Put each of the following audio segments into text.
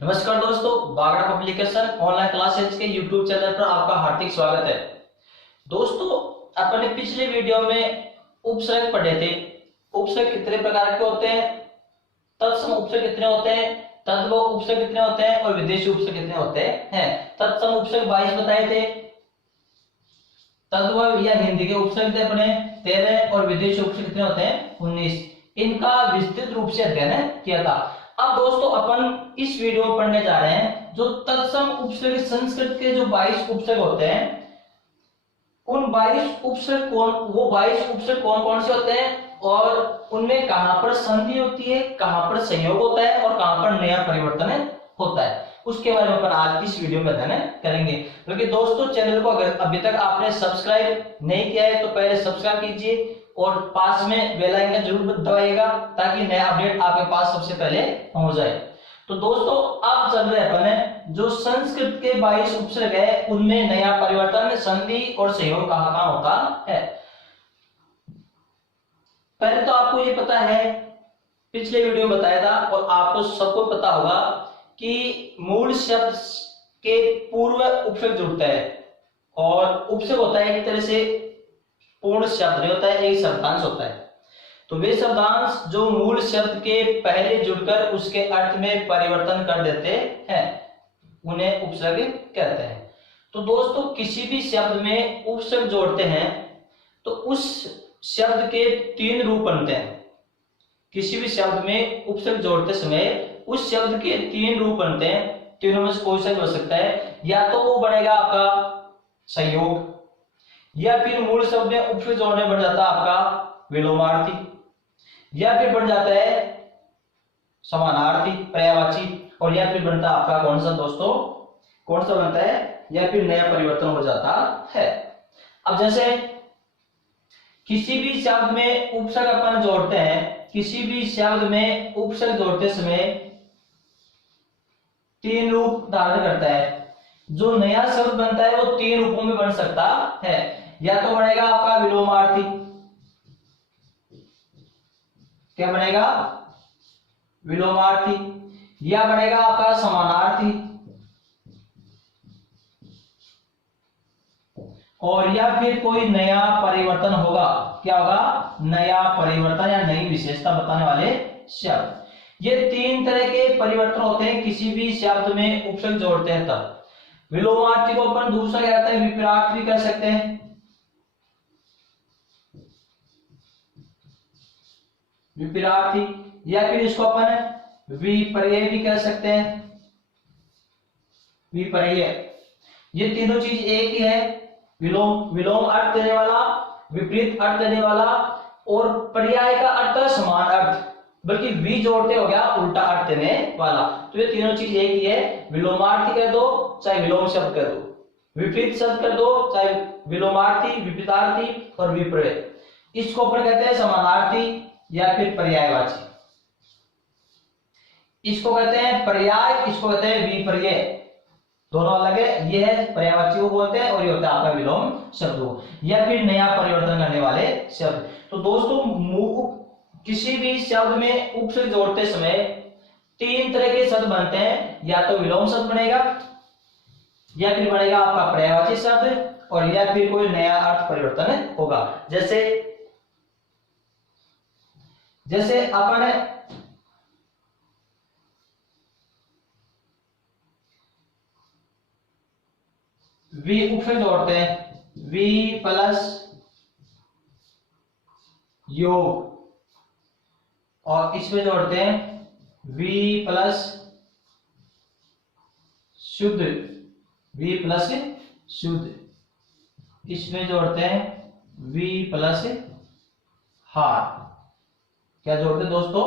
नमस्कार दोस्तों, Bagda publication online classes के यूट्यूब चैनल पर आपका हार्दिक स्वागत है। दोस्तों, अपन ने पिछले वीडियो में उपसर्ग पढ़े थे। उपसर्ग कितने प्रकार के होते हैं, तत्सम उपसर्ग कितने होते हैं, तद्भव उपसर्ग कितने होते हैं और विदेशी उपसर्ग कितने होते हैं। तत्सम उपसर्ग 22 बताए थे, तद्भव या हिंदी के उपसर्ग थे अपने 13 और विदेशी उपसर्ग कितने होते हैं 19। इनका विस्तृत रूप से अध्ययन किया था। अब दोस्तों अपन इस वीडियो में पढ़ने जा रहे हैं जो तत्सम उपसर्ग संस्कृत के जो 22 उपसर्ग होते हैं, उन 22 उपसर्ग कौन कौन से होते हैं और उनमें कहां पर संधि होती है, कहां पर संयोग होता है और कहां पर नया परिवर्तन होता है, उसके बारे में अपन आज इस वीडियो में अध्ययन करेंगे। क्योंकि दोस्तों चैनल को अगर अभी तक आपने सब्सक्राइब नहीं किया है तो पहले सब्सक्राइब कीजिए और पास में बेल आइकन जरूर दबाइएगा ताकि नया अपडेट आपके पास सबसे पहले पहुंच जाए। तो दोस्तों अब चल रहे अपन जो संस्कृत के 22 उपसर्ग है उनमें नया परिवर्तन, संधि और संयोग कहां कहां होता है। पहले तो आपको ये पता है, पिछले वीडियो में बताया था और आपको सबको पता होगा कि मूल शब्द के पूर्व उपसर्ग जुड़ता है और उपसर्ग होता है एक तरह से पूर्ण शब्द नहीं होता है, एक शब्दांश होता है। तो वे शब्दांश जो मूल शब्द के पहले जुड़कर उसके अर्थ में परिवर्तन कर देते हैं उन्हें उपसर्ग कहते हैं। तो दोस्तों किसी भी शब्द में उपसर्ग जोड़ते हैं तो उस शब्द के 3 रूप बनते हैं। किसी भी शब्द में उपसर्ग जोड़ते समय उस शब्द के 3 रूप बनते हैं। तीनों में से कोई सा भी हो सकता है, या तो वो बनेगा आपका संयोग, या फिर मूल शब्द में उपसर्ग जोड़ने बन जाता है आपका विलोमार्थी, या फिर बन जाता है समानार्थी पर्यायवाची, और या फिर बनता है आपका कौन सा दोस्तों, कौन सा बनता है, या फिर नया परिवर्तन हो जाता है। अब जैसे किसी भी शब्द में उपसर्ग अपन जोड़ते हैं, किसी भी शब्द में उपसर्ग जोड़ते समय 3 रूप धारण करता है। जो नया शब्द बनता है वो 3 रूपों में बन सकता है। या तो बनेगा आपका विलोमार्थी, क्या बनेगा विलोमार्थी, या बनेगा आपका समानार्थी, और या फिर कोई नया परिवर्तन होगा। क्या होगा, नया परिवर्तन या नई विशेषता बताने वाले शब्द। ये 3 तरह के परिवर्तन होते हैं किसी भी शब्द में उपसर्ग जोड़ते हैं तब। विलोमार्थी को अपन दूसरा क्या कहते हैं, विपरीत भी कह सकते हैं, विपरीत, या फिर इसको अपन विपर्य भी कह सकते हैं, विपर्य। ये तीनों चीज एक ही है, विलोम विलोम अर्थ देने वाला, विपरीत अर्थ देने वाला, और पर्याय का अर्थ है समान अर्थ, बल्कि वी जोड़ते हो गया उल्टा अर्थ देने वाला। तो ये तीनों चीज एक ही है। विलोमार्थी कह दो चाहे विलोम शब्द कह दो, विपरीत शब्द कर दो चाहे विलोमार्थी, विपरीतार्थी और विपर्य। इसको अपन कहते हैं समानार्थी या फिर पर्यायवाची। इसको कहते हैं पर्याय, इसको कहते हैं विपर्य। दोनों अलग है, ये है पर्यायवाची को बोलते हैं और ये होता है आपका विलोम शब्द या फिर नया परिवर्तन करने वाले शब्द। तो दोस्तों किसी भी शब्द में उपसर्ग जोड़ते समय 3 तरह के शब्द बनते हैं। या तो विलोम शब्द बनेगा, या फिर बनेगा आपका पर्यायवाची शब्द, और या फिर कोई नया अर्थ परिवर्तन होगा। जैसे अपन वी उपसर्ग जोड़ते हैं, वी प्लस योग, और इसमें जोड़ते हैं वी प्लस शुद्ध, वी प्लस शुद्ध, इसमें जोड़ते हैं वी प्लस हार। क्या जोड़ते हैं दोस्तों,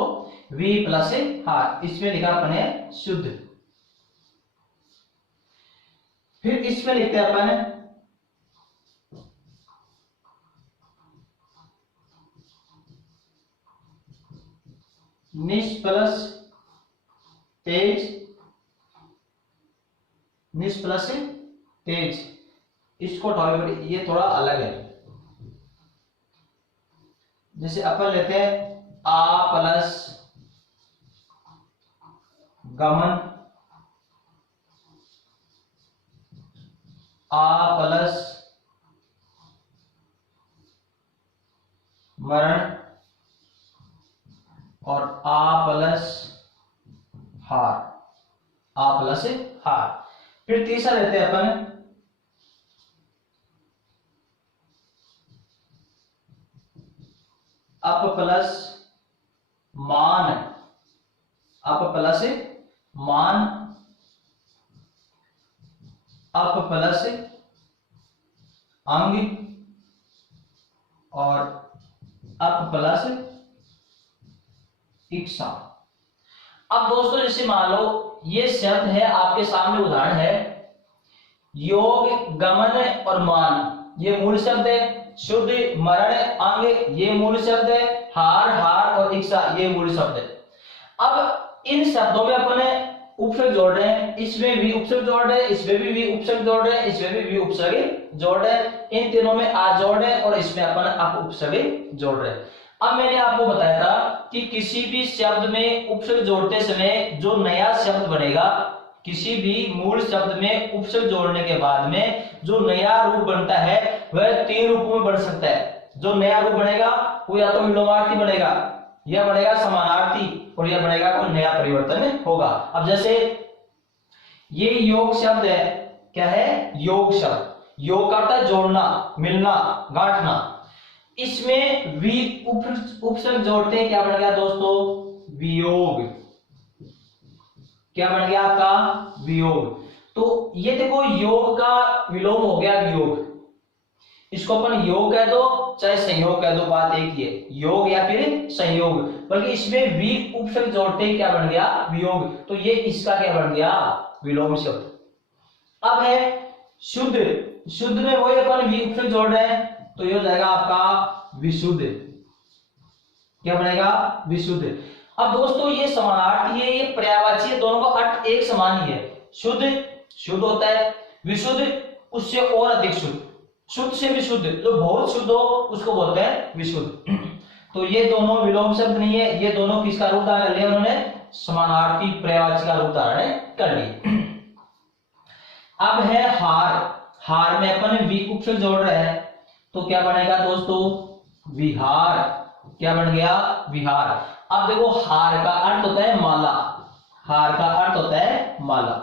वी प्लस हार, इसमें लिखा अपने शुद्ध। फिर इसमें लिखते हैं अपन निश प्लस तेज, निश प्लस तेज, इसको उठाओ, ये थोड़ा अलग है। जैसे अपन लेते हैं आ प्लस गमन, आ प्लस मरण और आ प्लस हार, आ प्लस हार। फिर तीसरा लेते हैं अपन अप प्लस मान, अप प्लस मान, अप प्लस अंग और अप प्लस इक्सा। अब दोस्तों जैसे मान लो ये शब्द है, आपके सामने उदाहरण है, योग, गमन और मान ये मूल शब्द है, शुद्ध, मरण, अंग ये मूल शब्द है, हार, हार और इक्सा ये मूल शब्द है। अब इन शब्दों में अपन उपसर्ग जोड़ रहे हैं, इसमें भी उपसर्ग जोड़ रहे हैं, इसमें भी उपसर्ग जोड़ रहे हैं, इसमें भी उपसर्ग जोड़ रहे हैं, इन तीनों में आ जोड़ रहे हैं और इसमें अपन आप उपसर्ग जोड़ रहे हैं। अब मैंने आपको बताया था कि किसी भी शब्द में उपसर्ग जोड़ते समय जो नया शब्द बनेगा, किसी भी मूल शब्द में उपसर्ग जोड़ने के बाद में जो नया रूप बनता है वह 3 रूपों में बन सकता है। जो नया रूप बनेगा वो या तो विलोमार्थी बनेगा, या बनेगा समानार्थी, और यह बनेगा कोई नया परिवर्तन होगा। अब जैसे ये योग शब्द है, क्या है? योग शब्द। योग का अर्थ है जोड़ना, मिलना, गांठना। इसमें वी उपसर्ग जोड़ते हैं, क्या बन गया दोस्तों? वियोग। क्या बन गया आपका? वियोग। तो ये देखो योग का विलोम हो गया वियोग। इसको अपन योग कह दो चाहे संयोग कह दो, बात एक ही है, योग या फिर संयोग। बल्कि इसमें वी उपसर्ग जोड़ते ही क्या बन गया? वियोग। तो ये इसका क्या बन गया? विलोम शब्द। अब है शुद्ध। शुद्ध में वही अपन वी उपसर्ग जोड़ रहे हैं, तो ये हो जाएगा आपका विशुद्ध। क्या बनेगा? विशुद्ध। अब दोस्तों ये समानार्थी है, ये पर्यायवाची है, दोनों का अर्थ एक समान ही है। शुद्ध शुद्ध होता है, विशुद्ध उससे और अधिक शुद्ध, शुद्ध से विशुद्ध, जो बहुत शुद्ध हो उसको बोलते हैं विशुद्ध। तो ये दोनों विलोम शब्द नहीं है, ये दोनों किसका रूप धारण कर लिया उन्होंने? समानार्थी पर्यायवाची का रूप धारण कर लिया। अब है हार। हार में अपन वी उपसर्ग जोड़ रहे हैं, तो क्या बनेगा दोस्तों? विहार। क्या बन गया? विहार। अब देखो हार का अर्थ होता है माला, हार का अर्थ होता है माला,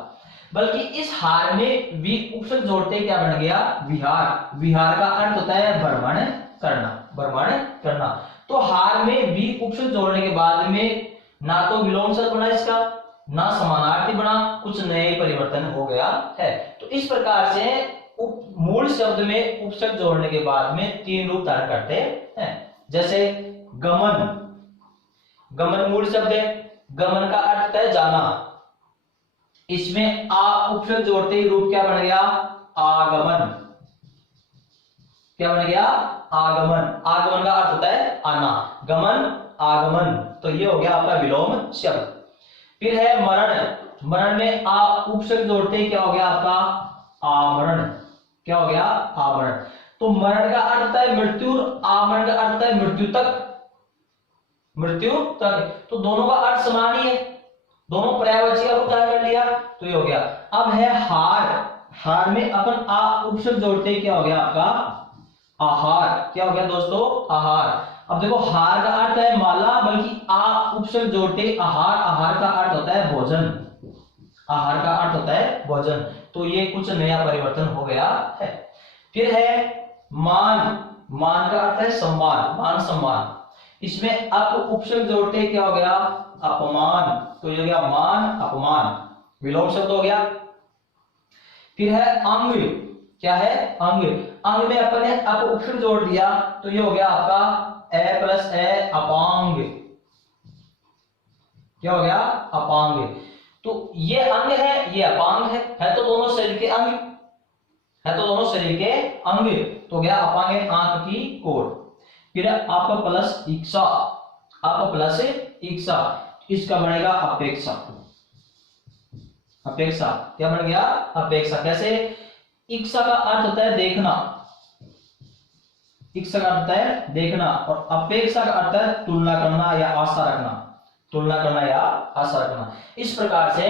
बल्कि इस हार में वी उपसर्ग जोड़ते क्या बन गया? विहार। विहार का अर्थ होता है भ्रमण करना, भ्रमण करना। तो हार में वी उपसर्ग जोड़ने के बाद में ना तो विलोम शब्द बना इसका, ना समानार्थी बना, कुछ नए परिवर्तन हो गया है। तो इस प्रकार से मूल शब्द में उपसर्ग जोड़ने के बाद में 3 रूप धारण करते हैं। जैसे गमन। गमन मूल शब्द है, गमन का अर्थ है जाना। इसमें आ उपसर्ग जोड़ते ही रूप क्या बन गया? आगमन। क्या बन गया? आगमन। आगमन का अर्थ होता है आना, गमन, आगमन। तो ये हो गया आपका विलोम शब्द। फिर है मरण। मरण में आ उपसर्ग जोड़ते ही क्या हो गया आपका? आमरण। क्या हो गया? आमरण। तो मरण का अर्थ है मृत्यु, आमरण का अर्थ है मृत्यु तक, मृत्यु तक। तो दोनों का अर्थ समान ही है, दोनों पर्यायवाची का रूप धारण कर लिया, तो ये हो गया। अब है हार। हार में अपन आ उपसर्ग जोड़ते ही क्या हो गया आपका? आहार। क्या हो गया दोस्तों? आहार। अब देखो हार का अर्थ है माला, बल्कि आ उपसर्ग जोड़ते आहार, आहार का अर्थ होता है भोजन, आहार का अर्थ होता है भोजन। तो ये कुछ नया परिवर्तन हो गया है। फिर है मान। मान का अर्थ है सम्मान, मान सम्मान। इसमें अप उपसर्ग जोड़ते क्या हो गया? अपमान। तो ये हो गया मान, अपमान, विलोम शब्द हो गया। फिर है अंग। क्या है? अंग। अंग में अपन ने अप उपसर्ग जोड़ दिया, तो ये हो गया आपका ए प्लस ए, अपांग। क्या हो गया? अपांग। तो ये अंग है, ये अपांग है तो दोनों शरीर के अंग, है तो दोनों शरीर के अंग। तो गया अपांग, आंख की कोर। फिर आप प्लस इक्सा, आप प्लस इक्सा, इसका बनेगा अपेक्षा। अपेक्षा। क्या बन गया? अपेक्षा। कैसे? इक्सा का अर्थ होता है देखना, इक्सा का अर्थ होता है देखना, और अपेक्षा का अर्थ है तुलना करना या आशा रखना, तुलना करना या आशा रखना। इस प्रकार से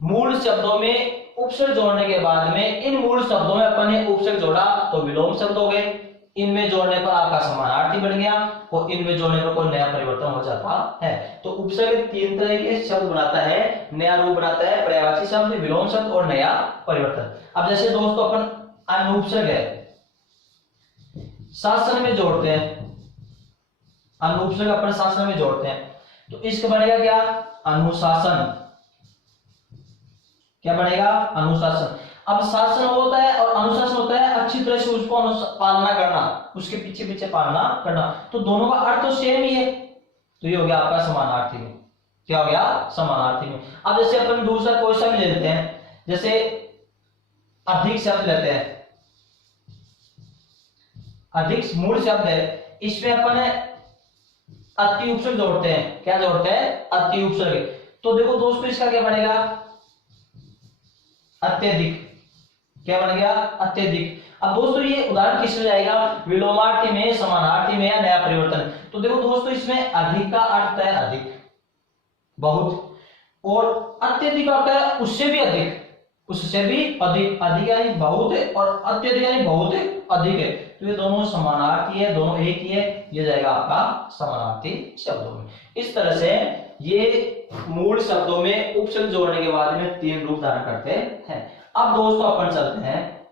मूल शब्दों में उपसर्ग जोड़ने के बाद में इन मूल शब्दों में अपन ने उपसर्ग जोड़ा तो विलोम शब्द हो गए, इनमें जोड़ने पर आपका समानार्थी बन गया और इनमें जोड़ने पर कोई नया परिवर्तन हो जाता है। तो उपसर्ग 3 तरह के शब्द बनाता है, नया रूप बनाता है, पर्यायवाची शब्द, विलोम शब्द और नया परिवर्तन। अब जैसे दोस्तों अपन अनुपसर्ग है, शासन में जोड़ते हैं, अनुपसर्ग अपन शासन में जोड़ते हैं तो इसका बनेगा क्या, अनुशासन। क्या बनेगा, अनुशासन। अब शासन होता है और अनुशासन होता है अच्छी तरह से उसको पालना करना, उसके पीछे पीछे पालना करना, तो दोनों का अर्थ तो सेम ही है, तो ये हो गया आपका समानार्थी में। क्या हो गया, समानार्थी में। अब जैसे अपन दूसरा कोई सा भी ले लेते हैं, जैसे अधिक शब्द लेते हैं, अधिक मूल शब्द है, इसमें अपन अति उपसर्ग जोड़ते हैं। क्या जोड़ते हैं, अति उपसर्ग। तो देखो दोस्तों इसका क्या बनेगा, अत्यधिक। क्या बन गया, अत्यधिक। अब दोस्तों ये उदाहरण किस में जाएगा, विलोमार्थी में, समानार्थी में या नया परिवर्तन। तो देखो दोस्तों इसमें अधिक का अर्थ है अधिक, बहुत, और अत्यधिक का अर्थ है उससे भी अधिक, उससे भी अधिक। अधिक यानी बहुत है और अत्यधिक यानी बहुत अधिक है, तो ये दोनों समानार्थी है, दोनों एक ही है, ये जाएगा आपका समानार्थी शब्दों में। इस तरह से ये मूल शब्दों में उपसर्ग जोड़ने के बाद में 3 रूप धारण करते हैं। अब दोस्तों अपन चलते हैं,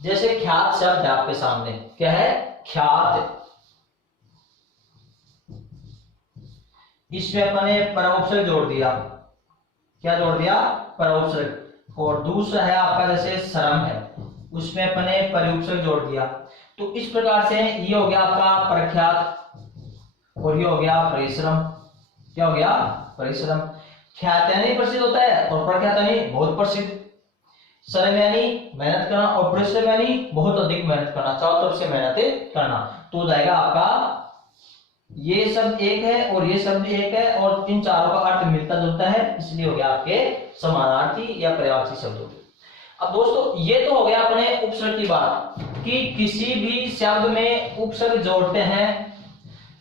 जैसे ख्यात शब्द है आपके सामने, क्या है, ख्यात। इसमें अपन ने परोपसर्ग जोड़ दिया। क्या जोड़ दिया, परोपसर्ग। और दूसरा है आपका जैसे श्रम है, उसमें अपन ने परिउपसर्ग जोड़ दिया। तो इस प्रकार से ये हो गया आपका प्रख्यात और ये हो गया परिश्रम। क्या हो गया, परिश्रम। ख्यात यानी प्रसिद्ध होता है और प्रख्यात यानी बहुत प्रसिद्ध। श्रम यानी मेहनत करना और परिश्रम यानी बहुत अधिक मेहनत करना, चारों तरफ से मेहनत करना। तो जाएगा आपका ये शब्द एक है और ये शब्द एक है और इन चारों का अर्थ मिलता जुलता है, इसलिए हो गया आपके समानार्थी या पर्यायवाची शब्द हो गए। अब दोस्तों ये तो हो गया अपने उपसर्ग की बात कि किसी भी शब्द में उपसर्ग जोड़ते हैं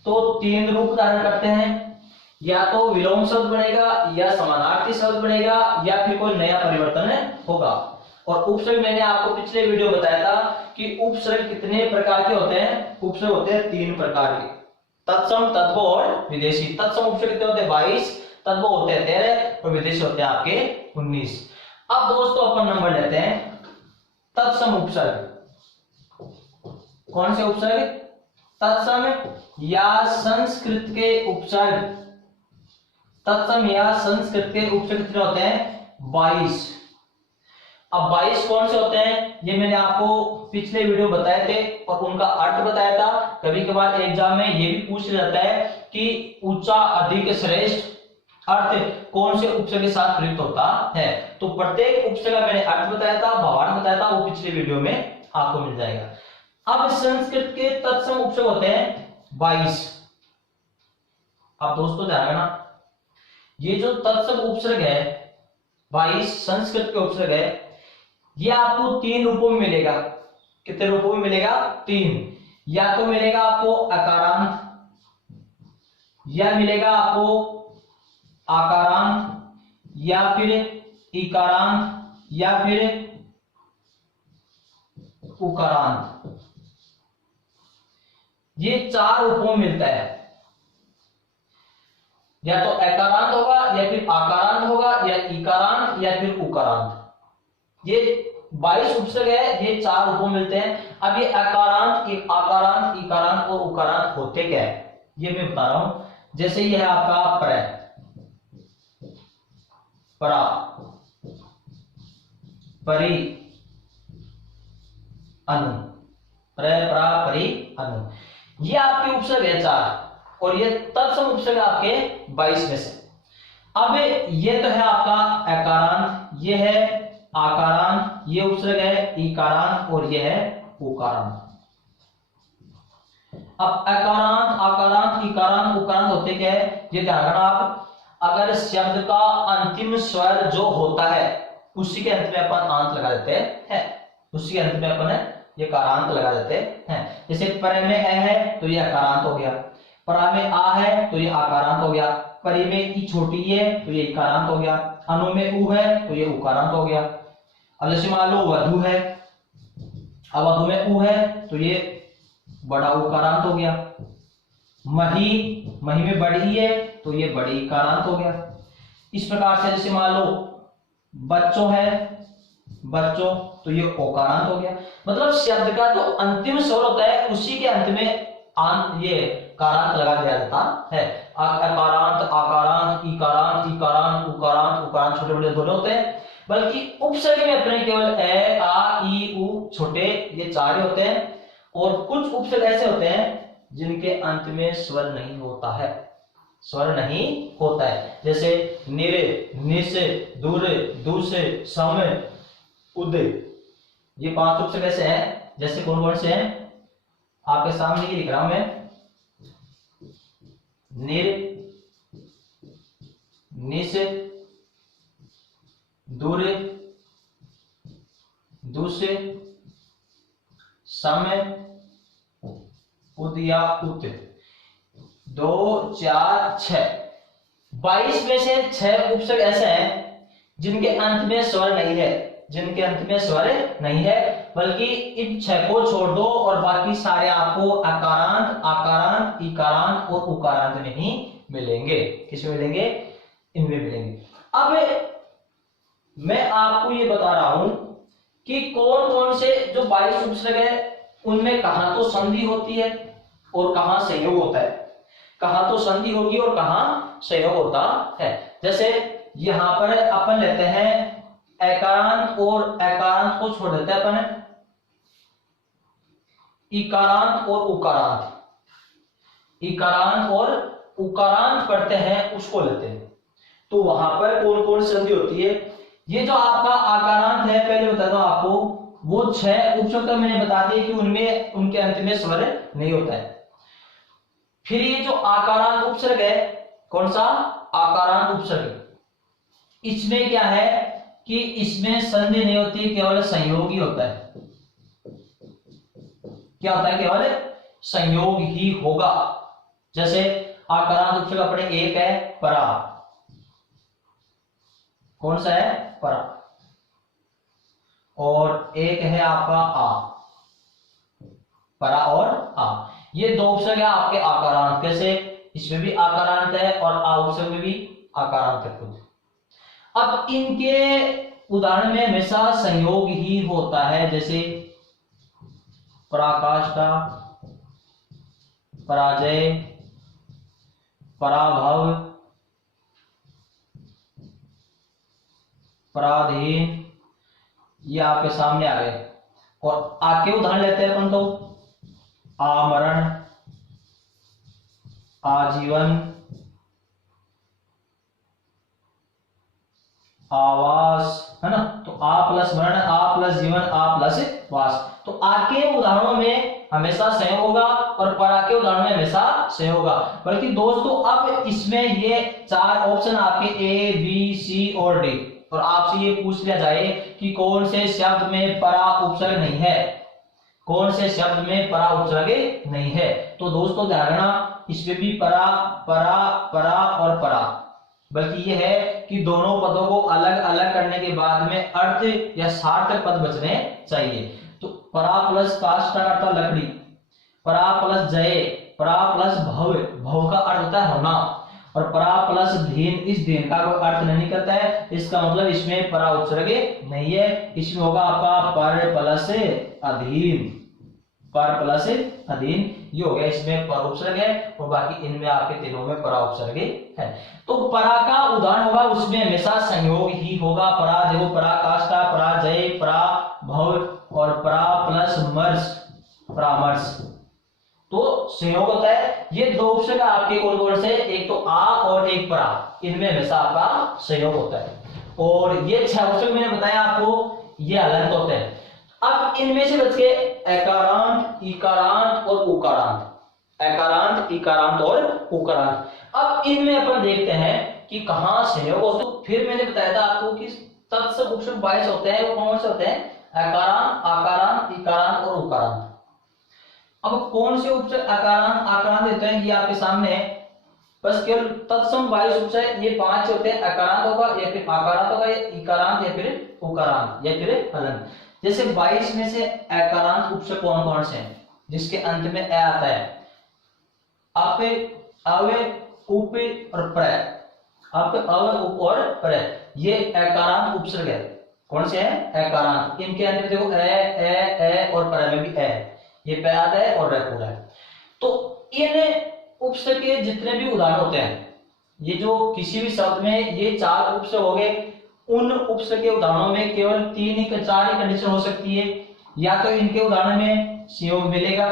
तो 3 रूप धारण करते हैं, या तो विलोम शब्द बनेगा या समानार्थी शब्द बनेगा या फिर कोई नया परिवर्तन होगा। और उपसर्ग मैंने आपको पिछले वीडियो बताया था कि उपसर्ग कितने प्रकार के होते हैं। उपसर्ग होते हैं 3 प्रकार के, तत्सम, तद्भव और विदेशी। तत्सम उपसर्ग कितने होते हैं, 22, तद्भव होते हैं 13 और विदेशी होते हैं आपके 19। अब दोस्तों अपन नंबर लेते हैं तत्सम उपसर्ग। कौन से उपसर्ग, तत्सम या संस्कृत के उपसर्ग। तत्सम या संस्कृत के उपसर्ग कितने होते हैं, 22। अब 22 कौन से होते हैं, ये मैंने आपको पिछले वीडियो बताए थे और उनका अर्थ बताया था। कभी कभार एग्जाम में ये भी पूछ जाता है कि ऊंचा, अधिक, श्रेष्ठ अर्थ कौन से उपसर्ग के साथ प्रयुक्त होता है। तो प्रत्येक उपसर्ग का मैंने अर्थ बताया था, भावार्थ बताया था, वो पिछले वीडियो में आपको मिल जाएगा। अब संस्कृत के तत्सम उपसर्ग होते हैं 22। अब दोस्तों ध्यान रखना, ये जो तत्सम उपसर्ग है 22 संस्कृत के उपसर्ग है, ये आपको 3 रूपों में मिलेगा। कितने रूपों में मिलेगा, 3। या तो मिलेगा आपको अकारांत, या मिलेगा आपको आकारांत, या फिर इकारांत, या फिर उकारांत। ये 4 रूपों में मिलता है। या तो अकारांत होगा या फिर आकारांत होगा या इकारांत या फिर उकारांत। ये 22 उपसर्ग है, ये 4 रूपों मिलते हैं। अब ये अकारांत, आकारांत, इकारांत और उकारांत होते क्या है ये मैं बता रहा हूं। जैसे ये है आपका प्र, परा, परि, अनु, प्र, परा, परि, अनु, ये आपके उपसर्ग है 4 और ये तत्सम उपसर्ग आपके 22 में से। अब ये तो है आपका अकारांत, ये है आकारांत, ये उपसर्ग है इकारांत और ये है उकारांत। अब अकारांत, आकारांत, इकारांत, उकारांत होते क्या है ये ध्यान रखना आप। अगर शब्द का अंतिम स्वर जो होता है उसी के अंत में अपन आंत लगा देते हैं, उसी के अंत में अपन ये कारांत लगा देते हैं। जैसे पर में ए है तो ये अकारांत हो गया, परा में आ है तो ये आकारांत हो गया, परी में ई छोटी है तो ये इकारांत हो गया, अनु में उ है तो ये उकारांत हो गया। अब जैसे मान लो वधु है, अब वधु में उ है तो ये बड़ा उकारांत हो गया। मही, मही में बड़ी है तो ये बड़ी इकारांत हो गया। इस प्रकार से जैसे मान लो बच्चों है, बच्चों तो ये ओकारांत हो गया। मतलब शब्द का जो अंतिम स्वर होता है उसी के अंत में ये कारांत लगा दिया जाता है। अकारांत, आकारांत, इकारांत, इकारांत, उकारांत, उकारांत छोटे बड़े दोनों होते हैं, बल्कि उपसर्ग में अपने केवल ए, आ, ई, उ छोटे ये चार होते हैं। और कुछ उपसर्ग ऐसे होते हैं जिनके अंत में स्वर नहीं होता है, स्वर नहीं होता है, जैसे निरे, निसे, दूरे, दूसे, समय, उदय। ये 5 उपसर्ग ऐसे हैं, जैसे कौन कौन से हैं आपके सामने ही लिख रहा हूं मैं। निर, निसे, दूरे, दूसे, समय, उद या उत। 2, 4, 6, 22 में से 6 उपसर्ग ऐसे हैं जिनके अंत में स्वर नहीं है, जिनके अंत में स्वर नहीं है, बल्कि इन 6 को छोड़ दो और बाकी सारे आपको अकारांत, आकारांत, इकारांत और उकारांत में ही मिलेंगे। किसमें मिलेंगे? इनमें मिलेंगे। अब मैं आपको ये बता रहा हूं कि कौन कौन से जो 22 उपसर्ग है उनमें कहां तो संधि होती है और कहां संयोग होता है, कहां तो संधि होगी और कहां संयोग होता है। जैसे यहां पर अपन लेते हैं एकारांत और एकारांत को छोड़ देते हैं अपन, इकारांत और उकारांत, इकारांत और उकारांत पढ़ते हैं उसको लेते हैं। तो वहां पर कौन कौन संधि होती है? ये जो आपका आकारांत है, पहले बता दो आपको, वो 6 उपसर्ग मैंने बता दिए कि उनमें उनके अंत में स्वर नहीं होता है। फिर ये जो आकारांत उपसर्ग है, कौन सा? आकारांत उपसर्ग, इसमें क्या है कि इसमें संधि नहीं होती, केवल संयोग ही होता है। क्या होता है? केवल संयोग ही होगा। जैसे आकारांत उपसर्ग अपने एक है परा, कौन सा है? परा। और एक है आपका आ, परा और आ। ये 2 उपसर्ग है आपके आकारांत। कैसे? इसमें भी आकारांत है और आ उपसर्ग में भी आकारांत है खुद। अब इनके उदाहरण में हमेशा संयोग ही होता है, जैसे पराकाष्ठा, पराजय, पराभव, पराधीन, ये आपके सामने आ गए। और आके उदाहरण लेते हैं अपन तो आमरण, आजीवन, आवास, है ना। तो आ प्लस मरण, आ प्लस जीवन, आ प्लस वास। तो आ के उदाहरणों में हमेशा संयोग होगा और परा के उदाहरणों में हमेशा संयोग होगा। बल्कि दोस्तों अब इसमें ये 4 ऑप्शन आपके ए, बी, सी और डी, और आपसे ये पूछ लिया जाए कि कौन से शब्द में परा उपसर्ग नहीं है, कौन से शब्द में परा उपसर्ग नहीं है। तो दोस्तों ध्यान रखना, इसमें भी परा, परा, परा और परा, बल्कि यह है कि दोनों पदों को अलग अलग करने के बाद में अर्थ या सार्थक पद बचने चाहिए। तो परा प्लस काष्ठा का अर्थ लकड़ी, परा प्लस जय, परा प्लस भव, भव का अर्थ होता है होना, और परा प्लस धीन, इस धीन का कोई अर्थ नहीं करता है। इसका मतलब इसमें परा उपसर्ग नहीं है, इसमें होगा आपका पर प्लस अधीन, पर प्लस अधीन, ये हो गया इसमें पर उपसर्ग है, और बाकी इनमें आपके तीनों में परा उपसर्ग है। तो परा का उदाहरण होगा उसमें हमेशा संयोग ही होगा। परा देखो, पराकाष्ठा, पराजय, परा भव और परा प्लस मर्स, परामर्श, तो संयोग होता है। ये 2 उपसर्ग आपके कौन कौन से? एक तो आ और एक परा, इनमें हमेशा आपका संयोग होता है। और ये 6 उपसर्ग मैंने बताया आपको, ये अलग होते हैं। अब इनमें से बच गए एकारांत, इकारांत और उकारांत, एकारांत, इकारांत और उकारांत। अब इनमें अपन देखते हैं कि कहां संयोग हो। तो फिर मैंने बताया था आपको कि तत्सम उपसर्ग 22 होते हैं, वो कौन से होते हैं? एकारांत, आकारांत, इकारांत और उकारांत। अब कौन से उपसर्ग अकारांत, आकारांत होते हैं, ये आपके सामने है। बस केवल तत्सम बाईस उपसर्ग ये 5 होते हैं, अकारांत होगा या फिर आकारांत होगा या इकारांत या फिर उकारांत या फिर हलंत। जैसे 22 में से अकारांत उपसर्ग कौन कौन से हैं जिसके अंत में ए आता है? आपे, अवे, उप और प्र। आपके अव, उप और प्र ये अकारांत उपसर्ग है। कौन से हैं? अकारांत। इनके अंत में देखो ए और प्र में भी ए, ये पे आता है और रे पूरा है। तो इन उपसर्ग के जितने भी उदाहरण होते हैं, ये जो किसी भी शब्द में ये 4 उपसर्ग हो गए, उन उपसर्ग के उदाहरणों में केवल 3 ही 4 ही कंडीशन हो सकती है। या तो इनके उदाहरण में संयोग मिलेगा,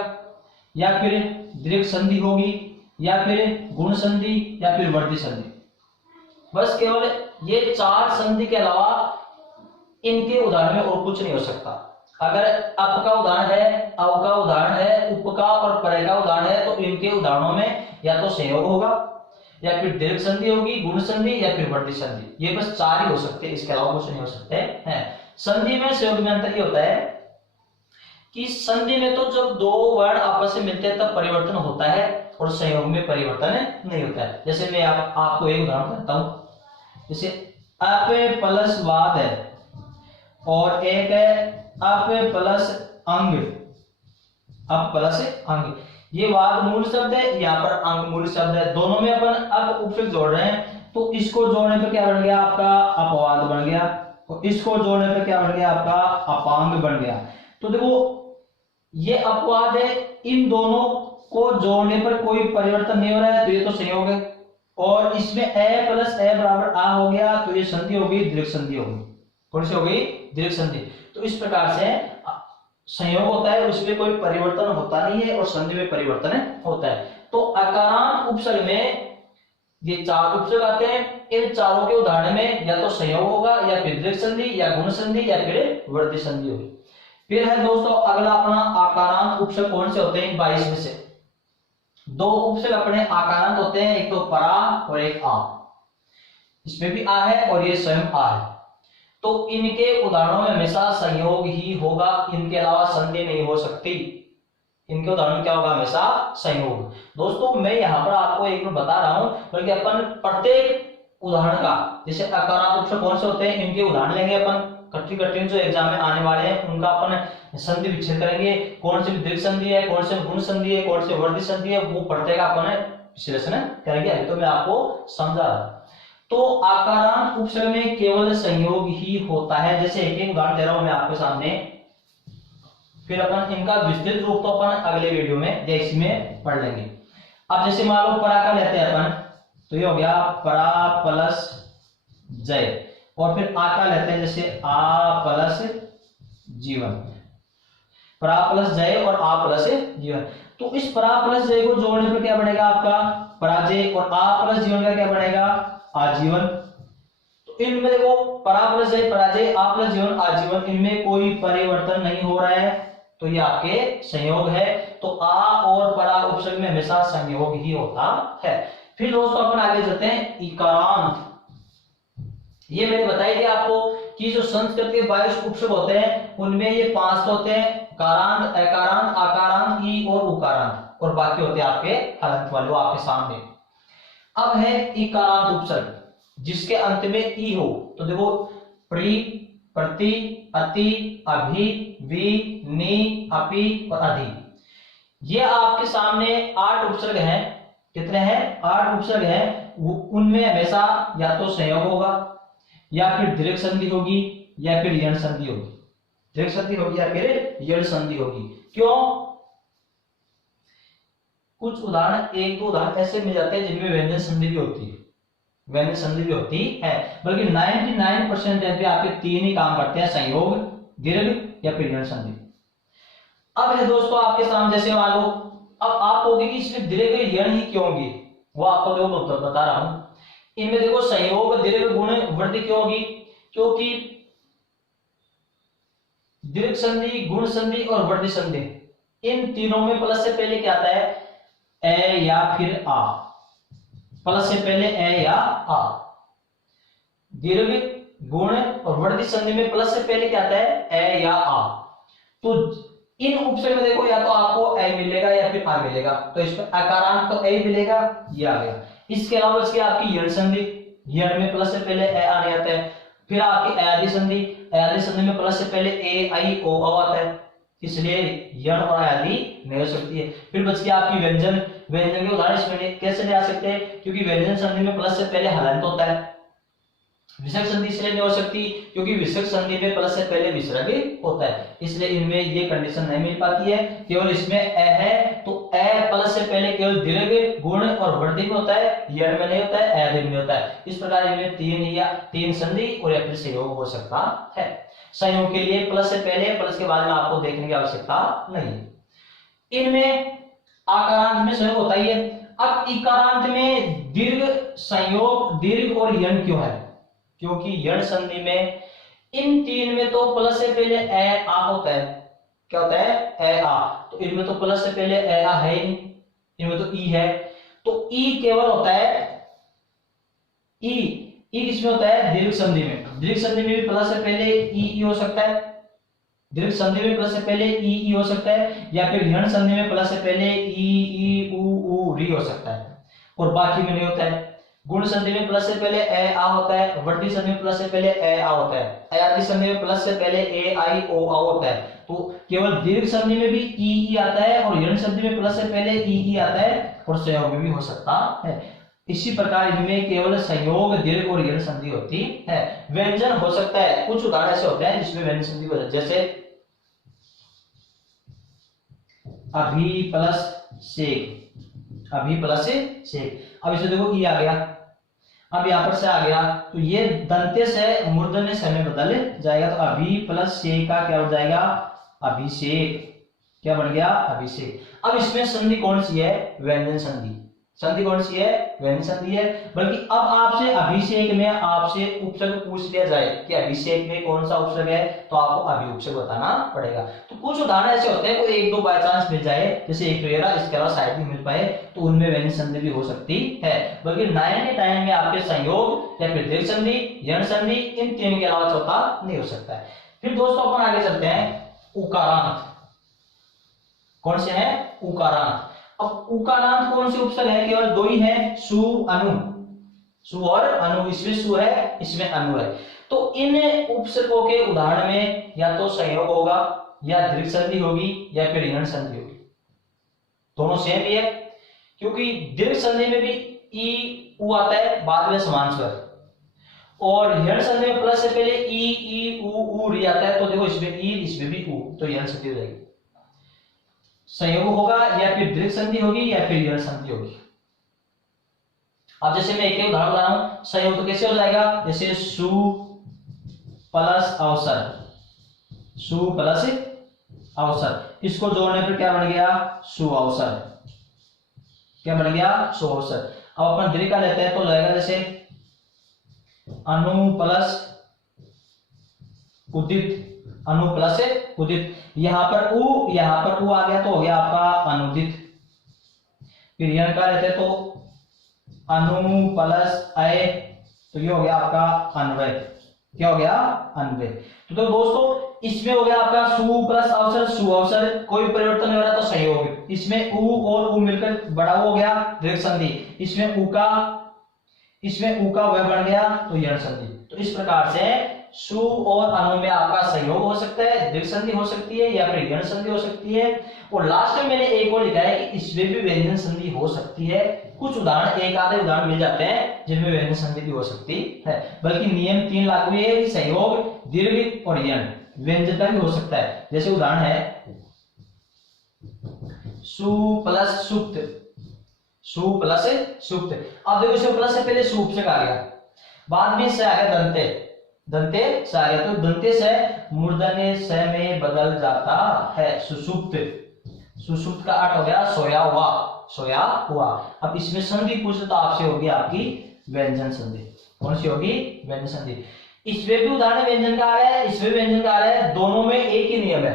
या फिर दीर्घ संधि होगी, या फिर गुण संधि, या फिर वृद्धि संधि। बस केवल ये 4 संधि के अलावा इनके उदाहरण में और कुछ नहीं हो सकता। अगर अप का उदाहरण है, अव का उदाहरण है, उप का और पर का उदाहरण है, तो इनके उदाहरणों में या तो संयोग होगा, या फिर दीर्घ संधि होगी, गुण संधि या फिर वृद्धि संधि। ये बस 4 ही हो सकते हैं, इसके अलावा कुछ नहीं हो सकते हैं। संधि में संयोग में अंतर ये होता है कि संधि में तो जब 2 वर्ण आपस में मिलते हैं तब परिवर्तन होता है, और संयोग में परिवर्तन नहीं होता है। जैसे मैं आपको एक उदाहरण देता हूं। जैसे अप प्लस वाद है और एक है अप प्लस अंग, अप प्लस अंग। ये वाद मूल शब्द है, यहाँ पर अंग मूल शब्द है। दोनों में अपन अप उपसर्ग जोड़ रहे हैं, तो इसको जोड़ने पर क्या बन गया? आपका अपवाद बन गया, और इसको जोड़ने पर क्या बन गया? आपका अपांग बन गया। तो देखो ये अपवाद है, इन दोनों को जोड़ने पर कोई परिवर्तन नहीं हो रहा है, तो ये तो संयोग है। और इसमें ए प्लस ए बराबर आ हो गया, तो ये संधि हो गई, दीर्घ संधि हो गई। कौन सी हो गई? दीर्घ संधि। तो इस प्रकार से संयोग होता है, उसमें कोई परिवर्तन होता नहीं है, और संधि में परिवर्तन होता है। तो अकारांत उपसर्ग में ये 4 उपसर्ग आते हैं। इन चारों के उदाहरण में या तो संयोग होगा, या फिर दीर्घ संधि, या गुण संधि, या फिर वृद्धि संधि होगी। फिर है दोस्तों अगला अपना आकारांत उपसर्ग। कौन से होते हैं? 22 में से 2 उपसर्ग अपने आकारांत होते हैं, एक तो परा और एक आ। इसमें भी आ है और ये स्वयं आ है। तो इनके उदाहरणों में हमेशा संयोग ही होगा, इनके अलावा संधि नहीं हो सकती। इनके उदाहरण में क्या होगा? हमेशा संयोग। दोस्तों मैं यहाँ पर आपको एक बार बता रहा हूं, बल्कि अपन प्रत्येक उदाहरण का, जैसे अकारांत उपसर्ग कौन से होते हैं, इनके उदाहरण लेंगे अपन कठिन जो एग्जाम में आने वाले हैं, उनका अपन संधि विच्छेद करेंगे। कौन सी दीर्घ संधि है, कौन से गुण संधि है, कौन से वृद्धि संधि है, वो प्रत्येक अपन विश्लेषण करेंगे। अभी तो मैं आपको समझा रहा। तो आकारांत उपसर्ग में केवल संयोग ही होता है। जैसे एक उदाहरण दे रहा हूं मैं आपके सामने, फिर अपन इनका विस्तृत रूप तो अपन अगले वीडियो में या इसमें पढ़ लेंगे। अब जैसे मान लो परा का लेते हैं अपन, तो ये हो गया परा प्लस जय, और फिर आ का लेते हैं, जैसे आ प्लस जीवन। परा प्लस जय और आ प्लस जीवन। तो इस परा प्लस जय को जोड़ने पर क्या बनेगा? आपका पराजय, और आ प्लस जीवन का क्या बनेगा? आजीवन। तो इनमें देखो परा प्लस जय पराजय, आ प्लस जीवन आजीवन, इनमें कोई परिवर्तन नहीं हो रहा है, तो ये आपके संयोग है। तो आ और परा उपसर्ग में हमेशा संयोग ही होता है। फिर दोस्तों अपन आगे चलते हैं इकारांत। ये मैंने बताया दिया आपको कि जो संस्कृत के 22 उपसर्ग होते हैं, उनमें ये 5 होते हैं, कारांत, अकारांत, आकारांत, ई और उकारांत, और बाकी होते हैं आपके हलंत वाले, वो आपके सामने। अब है इकारांत उपसर्ग जिसके अंत में ई हो। तो देखो प्री, प्रति, अति, अभि, वि, नि, अपि और अधि। ये आपके सामने 8 उपसर्ग हैं। कितने हैं? 8 उपसर्ग हैं। उनमें हमेशा या तो संयोग होगा, या फिर दीर्घ संधि होगी, या फिर यण संधि होगी। दीर्घ संधि होगी या फिर यण संधि होगी। क्यों? कुछ उदाहरण, 1-2 उदाहरण ऐसे मिल जाते हैं जिनमें व्यंजन संधि भी होती है, व्यंजन संधि भी होती है, बल्कि 99% भी आपके 3 ही काम करते हैं, संयोग, दीर्घ या फिर यण संधि। अब है दोस्तों आपके सामने, जैसे मान लो अब आप कहोगे कि इसमें दीर्घ यण ही क्यों होगी, वो आपको देखो बता रहा हूं। इनमें देखो संयोग, दीर्घ, गुण, वृद्धि क्यों होगी? क्योंकि दीर्घ संधि, गुण संधि और वृद्धि संधि, इन तीनों में प्लस से पहले क्या आता है? ए या फिर आ। प्लस से पहले ए या आ। दीर्घ, गुण और वृद्धि संधि में प्लस से पहले क्या आता है? ए या आ। तो इन उपसर्ग में देखो या तो आपको ए मिलेगा या फिर आ मिलेगा। तो इसमें अकारांत तो ए मिलेगा, ये आ गया। इसके अलावा बच गया आपकी यण संधि, यण में प्लस से पहले ए आ नहीं आता है। फिर आपकी अयादी संधि, अयादी संधि में प्लस से पहले ए आई ओ औ आता है, इसलिए यण और अयादी नहीं हो सकती है। फिर बच गया आपकी व्यंजन, व्यंजन के उदाहरण इसमें कैसे ले आ सकते हैं, क्योंकि व्यंजन संधि में प्लस से पहले हलंत होता है। विसर्ग संधि इसलिए नहीं हो सकती क्योंकि विसर्ग संधि में प्लस से पहले विसर्ग होता है, इसलिए इनमें ये कंडीशन नहीं मिल पाती है। केवल इसमें ए है तो ए प्लस से पहले केवल दीर्घ, गुण और वृद्धि में होता है, यण में नहीं होता है, अयादी में होता है। इस प्रकार इनमें तीन संधि और या फिर संयोग हो सकता है। संयोग के लिए प्लस से पहले प्लस के बाद में आपको देखने की आवश्यकता नहीं। इनमें आकारांत में संयोग होता ही है। अब इकारांत में दीर्घ, संयोग, दीर्घ और यण क्यों है, क्योंकि यण संधि में इन तीन में तो प्लस से पहले ए आ होता है। क्या होता है? ए आ। तो इनमें तो प्लस से पहले ए आ है ही नहीं, इनमें तो ई है। तो ई केवल होता है ई, ई किसमें होता है? दीर्घ संधि में। दीर्घ संधि में भी प्लस से पहले ई हो सकता है, दीर्घ संधि में प्लस से पहले ई हो सकता है, या फिर यण संधि में प्लस से पहले ई ऊ री हो सकता है, और बाकी में नहीं होता है। गुण संधि में प्लस से पहले ए आ होता है, वृद्धि संधि में प्लस से पहले ए आ होता है, अयादी संधि में प्लस से पहले ए आई ओ आ होता है। तो केवल दीर्घ संधि में भी ई आता है, और यण संधि में प्लस से पहले ई आता है, और संयोग में भी हो सकता है। इसी प्रकार इनमें केवल संयोग, दीर्घ और यण संधि होती है। व्यंजन हो सकता है, कुछ उदाहरण ऐसे होते हैं जिसमें व्यंजन संधि हो जाती है, जैसे अभी प्लस से, अभी प्लस से। अब इसे देखो ई आ गया, अब यहां पर से आ गया, तो ये दंते से मूर्धन्य से में बदल जाएगा। तो अभी प्लस से का क्या हो जाएगा? अभिषेक। क्या बन गया? अभिषेक। अब इसमें संधि कौन सी है? व्यंजन संधि। संधि कौन सी है? व्यंजन संधि है। बल्कि अब आपसे अभिषेक में आपसे उपसर्ग पूछ लिया जाए कि अभिषेक में कौन सा उपसर्ग है, तो आपको अभि उपसर्ग बताना पड़ेगा। तो कुछ उदाहरण ऐसे होते हैं, कोई एक दो बाय चांस मिल जाए, जैसे एक वेरा, इसके अलावा शायद ही मिल पाए, तो उनमें व्यंजन संधि भी हो सकती है। बल्कि 90 में आपके संयोग या फिर दीर्घ संधि, यण संधि, इन तीन के अलावा चौथा नहीं हो सकता है। फिर दोस्तों अपन आगे चलते हैं उकारांत। कौन से हैं? उकारांत। अब उकारांत कौन से उपसर्ग है? केवल दो ही है, सु अनु। सु और अनु, इसमें सु है, इसमें अनु है। तो इन उपसर्गों के उदाहरण में या तो संयोग होगा, या दीर्घ संधि होगी, या फिर यण संधि होगी। दोनों सेम ही है, क्योंकि दीर्घ संधि में भी ई उ आता है, बाद में समान स्वर, और यण संधि में प्लस से पहले ई उ री आता है। तो देखो इसमें ई, इसमें भी उ, तो यण संधि हो जाएगी। संयोग होगा, या फिर दीर्घ संधि होगी, या फिर यण संधि होगी। अब जैसे मैं एक उदाहरण बता रहा हूं, संयोग तो कैसे हो जाएगा? जैसे सु प्लस अवसर, सु प्लस अवसर, इसको जोड़ने पर क्या बन गया? सुअवसर। क्या बन गया? सुअवसर। अब अपन दीर्घ का लेते हैं तो लगेगा जैसे अनु प्लस उदित, अनु प्लस उदित। यहां पर उ आ गया, तो हो गया आपका अनुदित। फिर यण का लेते तो अनु प्लस अय, तो ये हो गया आपका अन्वय। क्या हो गया? अन्वय। तो दोस्तों इसमें हो गया आपका सु प्लस अवसर, सुअवसर, कोई परिवर्तन नहीं हो रहा तो संयोग। इसमें उ और उ मिलकर बड़ा हो गया, दीर्घ संधि। इसमें उ का वह बन गया, तो यण संधि। तो इस प्रकार से सु और अनु में आपका संयोग हो सकता है, दीर्घ संधि हो सकती है, या फिर यण संधि हो सकती है। और लास्ट में मैंने एक और लिखा है कि इसमें भी व्यंजन संधि हो सकती है। कुछ उदाहरण, एक आधे उदाहरण मिल जाते हैं जिनमें व्यंजन संधि भी हो सकती है। बल्कि नियम 3 लागू है कि संयोग, दीर्घ और यण व्यंजन का भी हो सकता है। जैसे उदाहरण है सु प्लस सुप्त, सु प्लस सुप्त। अब देखो इसमें प्लस से पहले सुप से आ गया, बाद में से आ गया दंते, दंते से आ गया, तो दंते से मूर्धन्य से में बदल जाता है सुसुप्त। सुसुप्त का अर्थ हो गया सोया हुआ, सोया हुआ। अब इसमें संधि पूछे तो आपसे होगी आपकी व्यंजन संधि। कौन सी होगी? व्यंजन संधि। इसमें भी उदाहरण व्यंजन का आ रहा है, इसमें व्यंजन का आ रहा है। दोनों में एक ही नियम है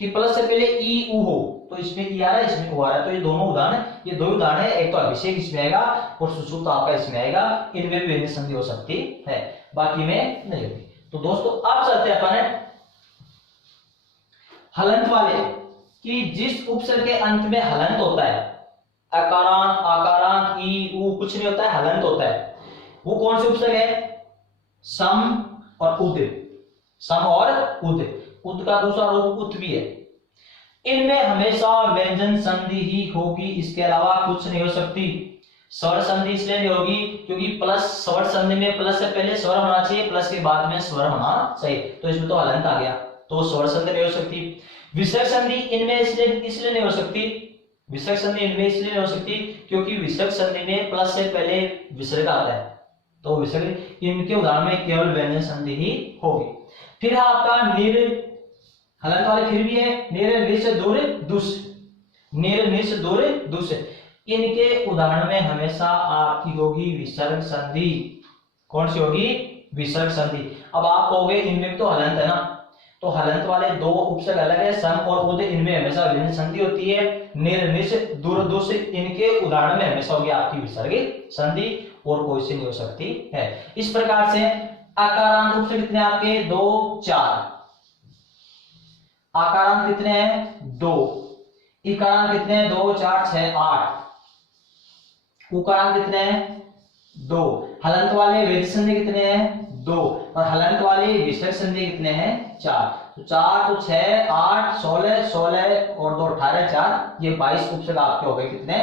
कि प्लस से पहले ई उ हो, तो इसमें ई आ रहा है, इसमें उ आ रहा है। तो ये दोनों उदाहरण, ये दो उदाहरण है, एक तो अभिषेक इसमें आएगा और सुसुप्त आपका इसमें आएगा। इनमें भी व्यंजन संधि हो सकती है, बाकी में नहीं होती। तो दोस्तों अब चलते हैं अपन हलंत वाले, कि जिस उपसर्ग के अंत में हलंत होता है अकारांत, आकारांत, ई, ऊ कुछ नहीं होता है, हलंत होता है। वो कौन से उपसर्ग है? सम और उद। सम और उद। उद का दूसरा रूप उत भी है। इनमें हमेशा व्यंजन संधि ही होगी, इसके अलावा कुछ नहीं हो सकती। स्वर संधि इसलिए नहीं होगी क्योंकि प्लस, स्वर संधि में प्लस से पहले स्वर होना चाहिए, प्लस के बाद में स्वर होना चाहिए, तो इसमें तो हलंत आ गया, तो स्वर संधि नहीं हो सकती। विसर्ग संधि इनमें इसलिए नहीं हो सकती, विसर्ग संधि इनमें इसलिए नहीं हो सकती क्योंकि विसर्ग संधि में प्लस से पहले विसर्ग आता है, तो विसर्ग, इनके उदाहरण में केवल व्यंजन संधि ही होगी। फिर है आपका निर, हलंत वाले फिर भी है, निर निस दूर दुस, निर निस दूर दुस, इनके उदाहरण में हमेशा आपकी होगी विसर्ग संधि। कौन सी होगी? विसर्ग संधि। अब आप कहोगे इनमें तो हलंत है ना, तो हलंत वाले दो उपसर्ग अलग है, सम और उद, इनमें हमेशा व्यंजन संधि होती है। निर निस दूर दुस, इनके उदाहरण में हमेशा होगी आपकी विसर्ग संधि, और कोई से नहीं हो सकती है। इस प्रकार से आकारांत उपसर्ग कितने आपके? 2, 4। आकारांत कितने हैं? 2। इकारांत कितने हैं? 2, 4, 6, 8। उकारांत कितने हैं? 2। हलंत वाले व्यंजन संधि कितने हैं? 2। और हलंत वाले विसर्ग संधि कितने हैं? 4। तो 4 तो 6, 8, 16, 16 और 2 18, 4, ये 22 उपसर्ग आपके हो गए कितने?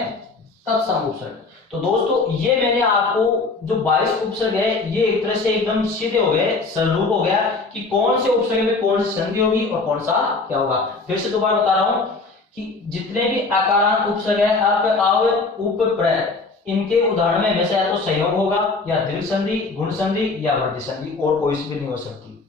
तत्सम उपसर्ग। तो दोस्तों ये मैंने आपको जो 22 उपसर्ग है, ये एक तरह से एकदम सीधे हो गए, स्वरूप हो गया कि कौन से उपसर्ग में कौन सी संधि होगी और कौन सा क्या होगा। फिर से दोबारा बता रहा हूं कि जितने भी आकारांत उपसर्ग है, अप, आव, उप, प्र, इनके उदाहरण में हमेशा या तो संयोग होगा, या दीर्घ संधि, गुण संधि, या वृद्धि संधि, और कोई सी भी नहीं हो सकती।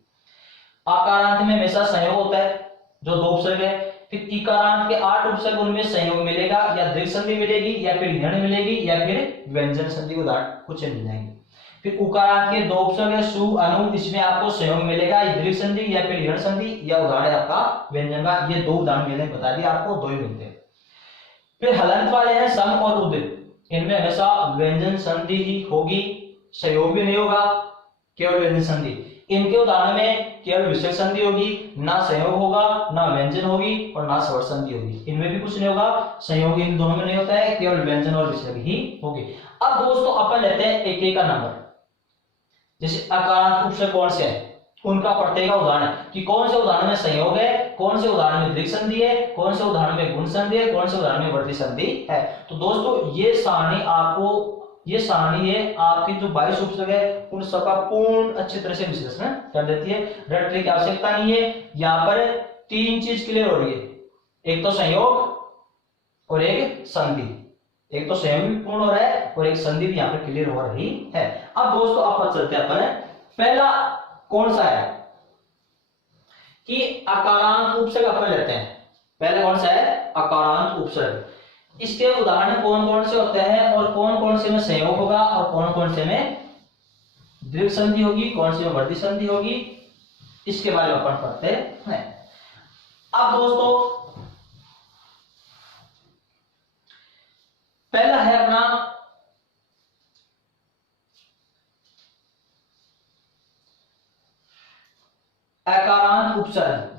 आकारांत में हमेशा संयोग होता है, जो 2 उपसर्ग है। फिर इकारांत के 8 उपसर्ग, उनमें संयोग मिलेगा, या दीर्घ संधि मिलेगी, या फिर यण मिलेगी, या फिर व्यंजन संधि उदाहरण कुछ मिल जाएंगे। फिर उकारांत के 2 उपसर्ग है, सु, अनु, इसमें आपको संयोग मिलेगा, या दीर्घ संधि, या फिर यण संधि, या उदाहरण आपका व्यंजन का। ये 2 उदाहरण मैंने बता दिया आपको, 2 ही मिलते हैं। फिर हलंत वाले हैं सम और उद, इनमें हमेशा व्यंजन संधि ही होगी, संयोग भी नहीं होगा, केवल व्यंजन संधि। इनके उदाहरण में केवल विसर्ग संधि होगी, ना संयोग होगा, ना व्यंजन होगी, और ना स्वर संधि होगी। इनमें भी कुछ नहीं होगा, संयोग इन दोनों में नहीं होता है, केवल व्यंजन और विसर्ग ही होगी। अब दोस्तों अपन लेते हैं एक एक का नंबर। जैसे आकारांत उपसर्ग कौन से है, उनका प्रत्येक का उदाहरण कि कौन से उदाहरण में संयोग है, कौन से उदाहरण में दीर्घ संधि है, कौन से उदाहरण में गुण संधि है, कौन से उदाहरण में वृद्धि संधि है। तो दोस्तों ये सारणी आपको, ये सारणी है आपकी जो 22 उपसर्ग है, उन सबका पूर्ण अच्छी तरह से विश्लेषण कर देती है। रटने की आवश्यकता नहीं है। यहाँ पर 3 चीज क्लियर हो रही है, एक तो संयोग और एक संधि। एक तो संयोग भी पूर्ण हो रहा है और एक संधि भी यहाँ पर क्लियर हो रही है। अब दोस्तों आप चलते हैं अपन, पहला कौन सा है कि अकारांत उपसर्ग अपन लेते हैं। पहले कौन सा है? अकारांत उपसर्ग। इसके उदाहरण कौन कौन से होते हैं, और कौन कौन से में संयोग होगा, और कौन कौन से में दीर्घ संधि होगी, कौन सी में वृद्धि संधि होगी, इसके बारे में अपन पढ़ते हैं। अब दोस्तों पहला है अपना अकारांत उपसर्ग।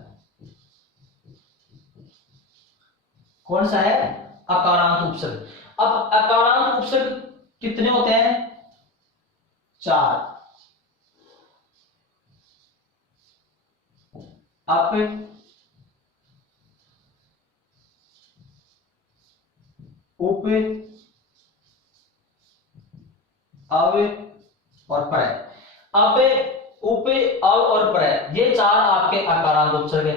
कौन सा है? अकारांत उपसर्ग। अब अकारांत उपसर्ग कितने होते हैं? 4। अप, उप, अव और प्रय। अप, उप, अव और प्रय, ये 4 आपके अकारांत उपसर्ग है।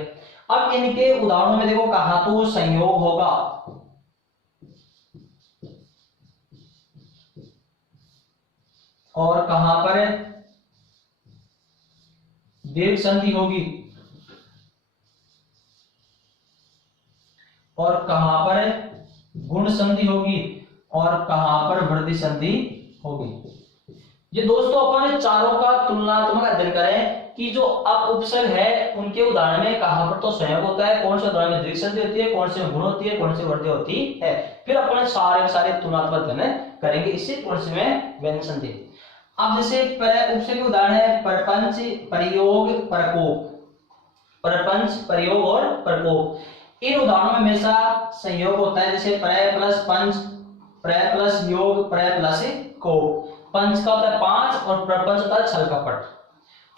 अब इनके उदाहरणों में देखो, कहां तो संयोग होगा, और कहां पर दीर्घ संधि होगी, और कहां पर गुण संधि होगी, और कहां पर वृद्धि संधि होगी। ये दोस्तों अपन चारों का तुलनात्मक अध्ययन करें कि जो अप उपसर्ग है उनके उदाहरण में कहां पर तो संयोग होता है, कौन से उदाहरण में दीर्घ संधि होती है, कौन से में गुण होती है, कौन से वृद्धि होती है। फिर अपन सारे तुलनात्मक अध्ययन करेंगे इससे, कौन से में व्यंजन संधि। अब जैसे उपसर्ग के उदाहरण है परपंच, प्रयोग, प्रकोप। परपंच, प्रयोग और प्रकोप, इन उदाहरणों में हमेशा संयोग होता है। जैसे प्रय प्लस पंच प्रय प्लस योग, प्रय प्लस कोप। पंच का होता है 5 और प्रपंच होता है छल कपट।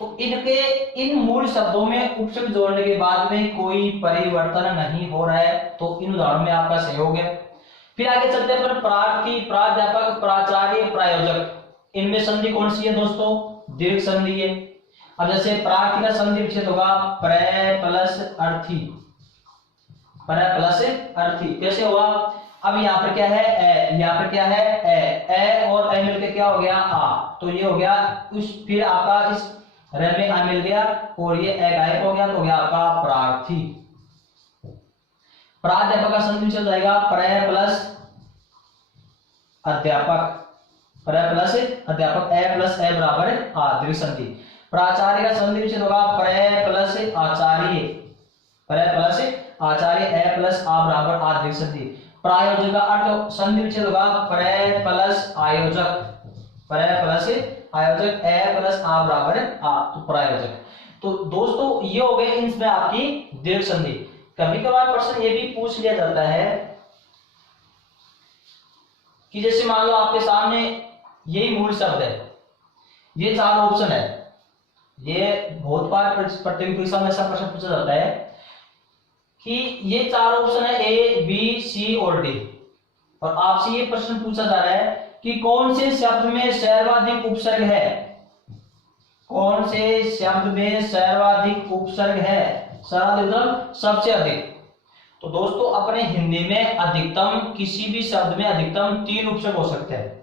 तो इनके इन मूल शब्दों में उपसर्ग जोड़ने के बाद में कोई परिवर्तन नहीं हो रहा है, तो इन उदाहरणों में आपका सही हो गया। फिर आगे चलते हैं पर प्रार्थी, प्राध्यापक, प्राचार्य, प्रायोजक, इनमें संधि कौन सी है दोस्तों? दीर्घ संधि है। अब जैसे प्रार्थी का संधि विच्छेद होगा प्रय प्लस अर्थी, प्रय प्लस अर्थी, कैसे हुआ? अब यहाँ पर क्या है? ए, यहाँ पर क्या है? ए और ए मिलकर क्या हो गया? आ, तो ये हो गया उस, फिर आपका इस रे में आ मिल गया और ये ए गायब हो गया, तो हो गया आपका प्रार्थी। प्राध्यापक का संधि विच्छेद जाएगा प्रय प्लस अध्यापक, प्रय प्लस अध्यापक, ए प्लस ए बराबर आ, दीर्घ संधि। प्राचार्य का संधि विच्छेद होगा प्रय प्लस आचार्य, प्रय प्लस आचार्य, ए प्लस आ बराबर आ, दीर्घ संधि। प्रायोजक का अर्थ संधि विच्छेद होगा प्रय प्लस आयोजक, प्रय प्लस आयोजक, ए प्लस आ बराबर आ, तो प्रायोजक। तो दोस्तों ये हो गए इसमें आपकी दीर्घ संधि। कभी कभार प्रश्न ये भी पूछ लिया जाता है कि जैसे मान लो आपके सामने यही मूल शब्द है, ये 4 ऑप्शन है, ये बहुत बार प्रतियोगी परीक्षा में ऐसा प्रश्न पूछा जाता है कि ये 4 ऑप्शन है ए, बी, सी और डी, और आपसे ये प्रश्न पूछा जा रहा है कि कौन से शब्द में सर्वाधिक उपसर्ग है, कौन से शब्द में सर्वाधिक उपसर्ग है, सर्वाधिक सबसे अधिक। तो दोस्तों अपने हिंदी में अधिकतम, किसी भी शब्द में अधिकतम 3 उपसर्ग हो सकते हैं।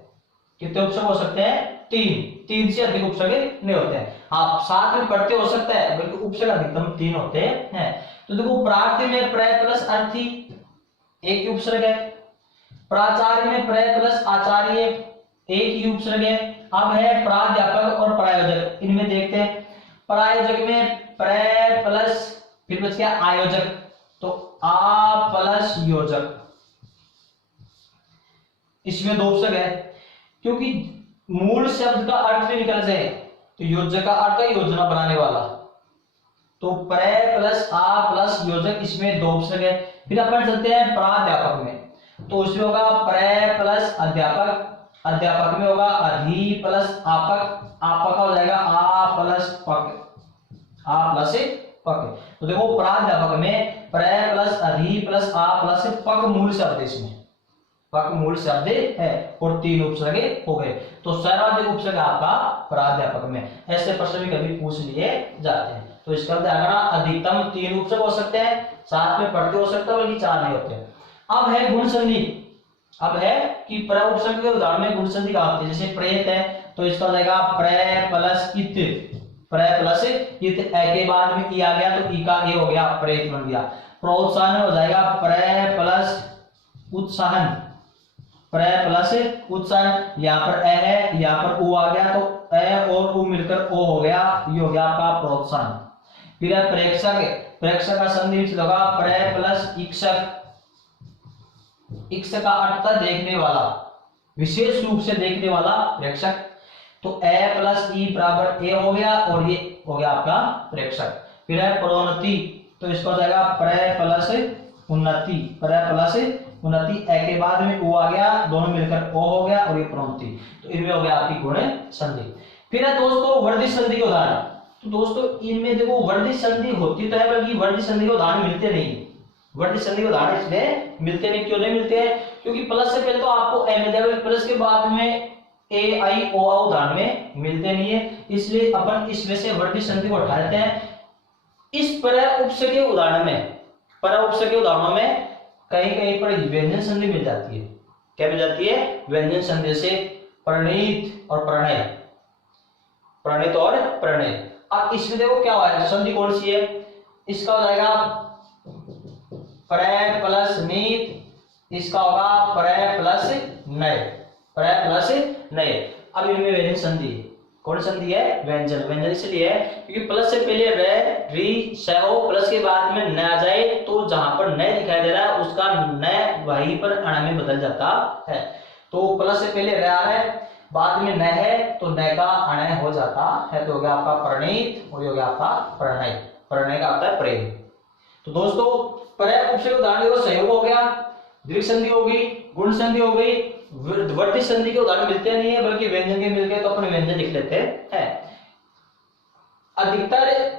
कितने उपसर्ग हो सकते हैं? 3 से अधिक उपसर्ग नहीं होते हैं। आप साथ में पढ़ते हो सकता है, बल्कि उपसर्ग अधिकतम 3 होते हैं। तो देखो प्रार्थी में प्रय प्लस अर्थी एक ही उपसर्ग है, प्राचार्य में प्रय प्लस आचार्य एक ही उपसर्ग है। अब है प्राध्यापक और प्रायोजक, इनमें देखते हैं। प्रायोजक में प्रय प्लस फिर बच गया आयोजक, तो आ प्लस योजक, इसमें 2 उपसर्ग है। क्योंकि मूल शब्द का अर्थ भी निकल जाए तो योजक का अर्थ है योजना बनाने वाला, तो प्रय प्लस आ प्लस योजक, इसमें 2 उपसर्ग है। फिर अपन चलते हैं प्राध्यापक में, तो उसमें होगा प्रय प्लस अध्यापक, अध्यापक में होगा अधि प्लस आपक, आपक का हो जाएगा आ प्लस पक, आ प्लस पक। तो देखो प्राध्यापक में प्रय प्लस अधि प्लस आ प्लस पक मूल शब्द, इसमें पक मूल शब्द है और 3 उपसर्ग हो गए, तो सर्वाधिक उपसर्ग आपका प्राध्यापक में। ऐसे प्रश्न भी कभी पूछ लिए जाते हैं, तो इसका ध्यान रखना, अधिकतम 3 उपसर्ग हो सकते हैं, साथ में पढ़ते हो सकते हैं, बल्कि 4 नहीं होते। अब है गुण संधि, अब है कि प्रय उपसर्ग के उदाहरण में गुण संधि कहाँ होती है? जैसे प्रेत है तो इसका हो जाएगा प्रय प्लस इत, प्रय प्लस इत, ए के बाद में ई आ गया तो ई का ए हो गया, प्रेत बन गया। प्रोत्साहन हो जाएगा प्रय प्लस उत्साहन, प्रय प्लस उत्साहन, यहाँ पर ए है, यहाँ पर उ आ गया तो ए और उ मिलकर ओ हो गया, ये हो गया आपका प्रोत्साहन। फिर है प्रेक्षक, प्रेक्षक का संधि विच्छेद होगा प्रय प्लस इक्षक, इक्षक का अर्थ था देखने वाला, विशेष रूप से देखने वाला प्रेक्षक, तो ए प्लस ई बराबर ए हो गया और ये हो गया आपका प्रेक्षक। फिर है प्रोन्नति, तो इसको हो जाएगा प्रय प्लस उन्नति, प्रय प्लस उन्नति, ए के बाद में ओ आ गया, दोनों मिलकर ओ हो गया और ये प्रोन्नति, तो इनमें हो गया आपकी गुण संधि। फिर है दोस्तों वर्धित संधि के उदाहरण, तो दोस्तों इनमें देखो वर्धित संधि होती तो है, बल्कि वर्धित संधि के उदाहरण मिलते नहीं, वर्धित संधि के उदाहरण इसलिए मिलते नहीं, क्यों नहीं मिलते हैं? क्योंकि प्लस से पहले तो आपको ए मिल जाएगा, प्लस के बाद में ए आई ओ आ उदाहरण में मिलते नहीं है, इसलिए अपन इसमें से वर्धित संधि को हटा देते हैं। इस प्रय उपसर्ग के उदाहरण में, प्रय उपसर्ग के उदाहरणों में कहीं कहीं पर व्यंजन संधि मिल जाती है। क्या मिल जाती है? व्यंजन संधि, से प्रणीत और प्रणय, प्रणीत और प्रणय। अब इसमें देखो क्या हुआ है, संधि कौन सी है? इसका हो जाएगा प्रय प्लस नीत, इसका होगा प्रय प्लस नय, प्रय प्लस नय। अब इनमें व्यंजन संधि, कौन संधि है? व्यंजन, व्यंजन इसलिए है क्योंकि प्लस से पहले रे री स हो, प्लस के बाद में न आ जाए तो जहां पर नय दिखाई दे रहा है उसका न वहीं पर अण में बदल जाता है। तो प्लस से पहले रे आ रहा है, बाद में न है तो न का अण हो जाता है, तो हो गया आपका प्रणीत और हो गया आपका प्रणय, प्रणय का आता है प्रेम। तो दोस्तों प्रय उपसर्ग उदाहरण देखो, सहयोग हो गया, दीर्घ संधि हो गई, गुण संधि हो गई, वर्ती संधि के उदाहरण मिलते नहीं है, बल्कि व्यंजन के मिल गए तो अपने व्यंजन लिख लेते हैं। अधिकतर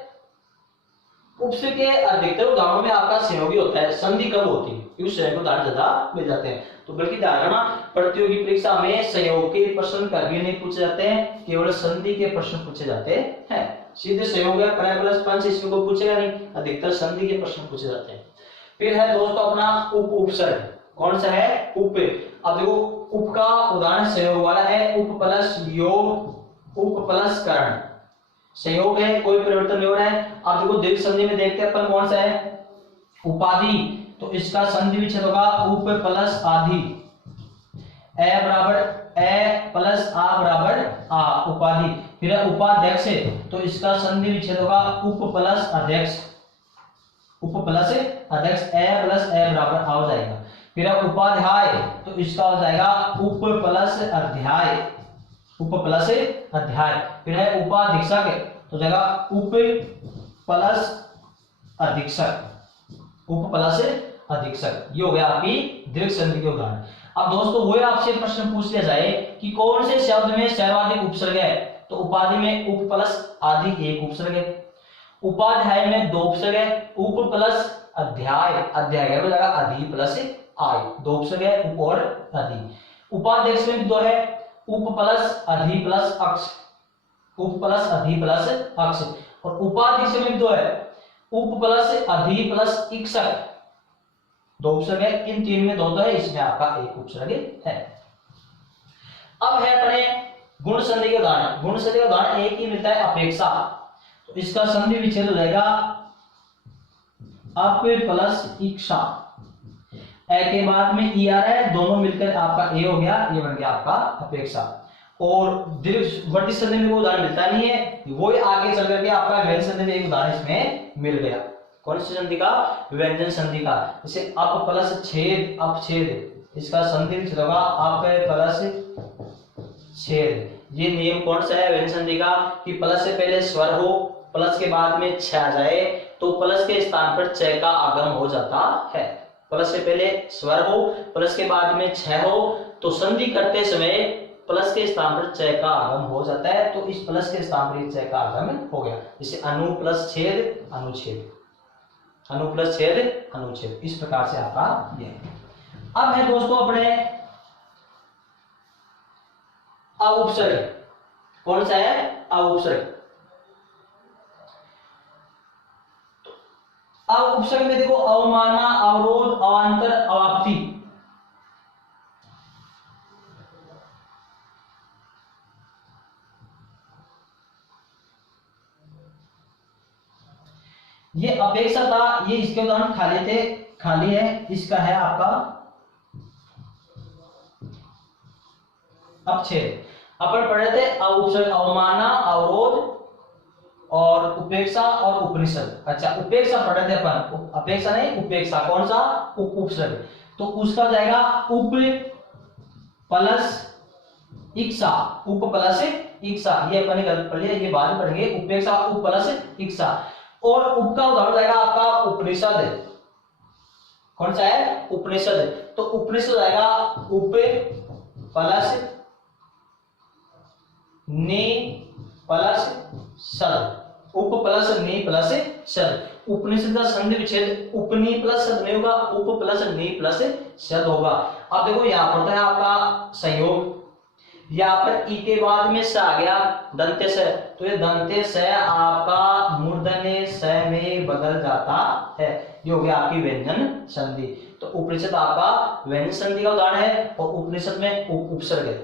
उपसर्ग के अधिकतर उदाहरणों में आपका संयोगी होता है, संधि कब होती है क्योंकि संयोग के उदाहरण ज्यादा मिल जाते हैं। तो बल्कि ध्यान रखना, प्रतियोगी परीक्षा में संयोग के प्रश्न कभी नहीं पूछे जाते हैं, केवल संधि के प्रश्न पूछे जाते हैं। सीधे संयोग है प्राय प्लस पंच इसमें कोई पूछेगा नहीं, अधिकतर संधि के प्रश्न पूछे जाते हैं। फिर है दोस्तों अपना उप उपसर्ग, कौन सा है? उप। अब देखो उप का उदाहरण संयोग वाला है, उप प्लस योग, उप प्लस करण, संयोग है, कोई परिवर्तन नहीं हो रहा है। अब देखो दीर्घ संधि में देखते हैं अपन कौन सा है? उपाधि, तो इसका संधि विच्छेद होगा उप प्लस आधि, ए बराबर ए प्लस आ बराबर आ, उपाधि। फिर उपाध्यक्ष है, तो इसका संधि विच्छेद होगा उप प्लस अध्यक्ष, उप प्लस अध्यक्ष, ए प्लस ए बराबर आ हो जाएगा। फिर उपाध्याय, तो इसका हो जाएगा उप प्लस अध्याय, उप प्लस अध्याय। फिर है उपाधीक्षक, तो जाएगा उप प्लस अधीक्षक, उप प्लस अधीक्षक। ये हो गया आपकी दीर्घ संधि के उदाहरण। अब दोस्तों वही आपसे प्रश्न पूछ लिया जाए कि कौन से शब्द में सर्वाधिक उपसर्ग है, तो उपाधि में उप प्लस आदि एक उपसर्ग है, उपाध्याय में दो उपसर्ग है, उप प्लस अध्याय, अध्याय का जाएगा अधि प्लस आय, दो उपसर्ग है उप और अधि। उपाध्यक्ष में दो है, उप प्लस अधि प्लस अक्ष, उप प्लस अधि प्लस अक्ष। और उपाधीक्षक में दो है, उप प्लस अधि प्लस इक्षक, दो उपसर्ग है। इन तीन में दो है, इसमें आपका एक उपसर्ग है। अब है अपने गुण संधि के उदाहरण। गुण संधि का उदाहरण एक ही मिलता है, अपेक्षा, तो इसका संधि विच्छेद हो जाएगा अप प्लस इक्षा, ए के बाद में ई आ रहा है, दोनों मिलकर आपका ए हो गया, ये बन गया आपका अपेक्षा। और दीर्घवर्ती संधि में कोई उदाहरण मिलता नहीं है, वो आगे चल करके आपका व्यंजन संधि में एक उदाहरण इसमें मिल गया। कौन सी संधि का? व्यंजन संधि का। जैसे अप प्लस छेद, अपछेद, इसका संधि विच्छेद होगा अप प्लस छेद। ये नियम कौन सा है व्यंजन संधि का कि प्लस से पहले स्वर हो, प्लस के बाद में छ आ जाए, तो प्लस के स्थान पर च का आगम हो जाता है। प्लस से पहले स्वर हो, प्लस के बाद में छ हो, तो संधि करते समय प्लस के स्थान पर च का आगम हो जाता है, तो इस प्लस के स्थान पर च का आगम हो गया। जैसे अनु प्लस छेद अनुच्छेद, अनु प्लस छेद अनुच्छेद, इस प्रकार से आपका ये। अब है दोस्तों अपने अउपसर्ग, कौन सा है? अउपसर्ग। अउपसर्ग में देखो अवमानना, अवरोध, अवांतर, अवाप्ति। ये अपेक्षा था, ये इसके उदाहरण खाली थे, खाली है। इसका है आपका अपछेद। अपन पढ़ रहे थे अउपसर्ग, अवमानना, अवरोध और उपेक्षा और उपनिषद। अच्छा उपेक्षा पढ़ रहे थे अपन, अपेक्षा नहीं उपेक्षा, कौन सा? उपसर्ग। तो उसका जाएगा उप प्लस इक्षा, उप प्लस इक्षा, ये अपन ने गलत पढ़ लिया, ये बाद में पढ़ेंगे। उपेक्षा उप प्लस इक्षा। और उप का उदाहरण जाएगा आपका उपनिषद, कौन सा है? उपनिषद। तो उपनिषद जाएगा उप प्लस नि प्लस सद, उप प्लस नि प्लस सद। उपनिषद का संधि विच्छेद उपनी प्लस सद नहीं होगा, उप प्लस नि प्लस सद होगा। अब देखो यहाँ पर है आपका संयोग, यहाँ पर ई के बाद में स आ गया दंते स, तो ये दंते स आपका मूर्धन्य स में बदल जाता है, ये हो गया आपकी व्यंजन संधि। तो उपनिषद आपका व्यंजन संधि का उदाहरण है, और उपनिषद में उपसर्ग है,